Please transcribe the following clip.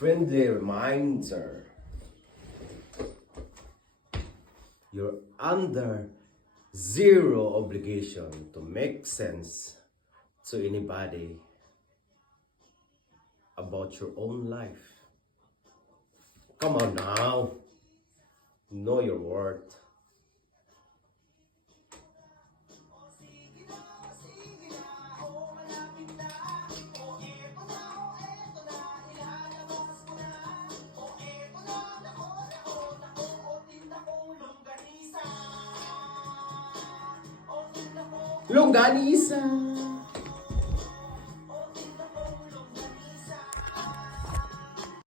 friendly reminder. You're under zero obligation to make sense to anybody about your own life. Come on now. Know your worth. Longganisa.